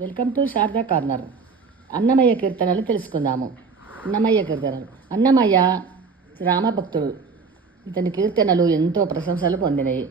Welcome to Sharada corner. Annamayya కీర్తనలు తెలుసుకుందాము. అన్నమయ్య కీర్తనలు. అన్నమయ్య రామభక్తుడు. ఇతని కీర్తనలు ఎంతో ప్రశంసలు పొందినాయి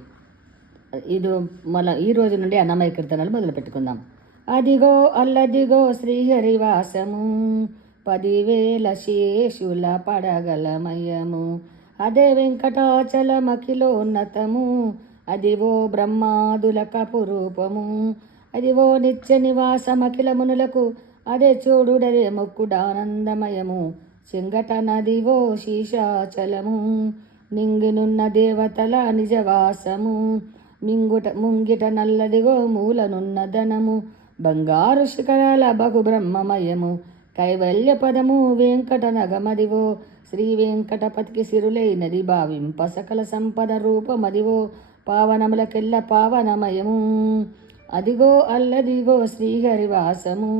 ఇది మన ఈ రోజు నుండి అన్నమయ్య కీర్తనలు మొదలు పెట్టుకుందాం. అదిగో అల్లదిగో శ్రీహరివాసము. పదివేల శేషుల పడగలమయము అదే వెంకటాచలమఖిలోన్నతము. అదివో బ్రహ్మాదుల కపురూపము. అదివో నిత్య నివాసమఖిలమునులకు అదే చూడుడరే మొక్కుడానందమయము. చింగట నదివో శీషాచలము నింగినున్న దేవతల నిజవాసము. మింగుట ముంగిట నల్లదిగో మూలనున్న ధనము. బంగారు శిఖరాల బహు బ్రహ్మమయము కైవల్య పదము వెంకట నగమదివో. శ్రీ వెంకటపతికి సిరులైనది భావింప సకల సంపద రూపమదివో. పావనములకెల్ల పావనమయము. అదిగో అల్లదిగో శ్రీహరివాసము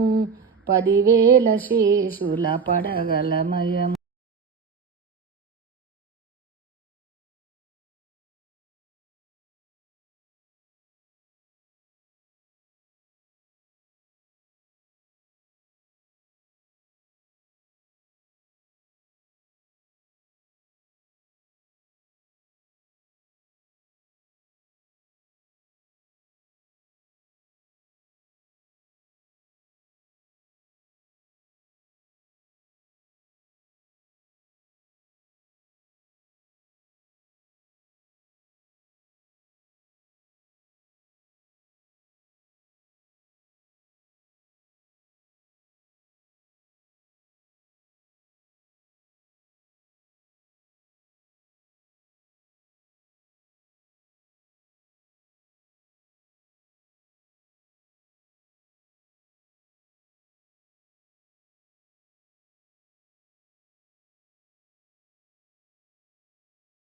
పదివేల శేషుల పడగలమయం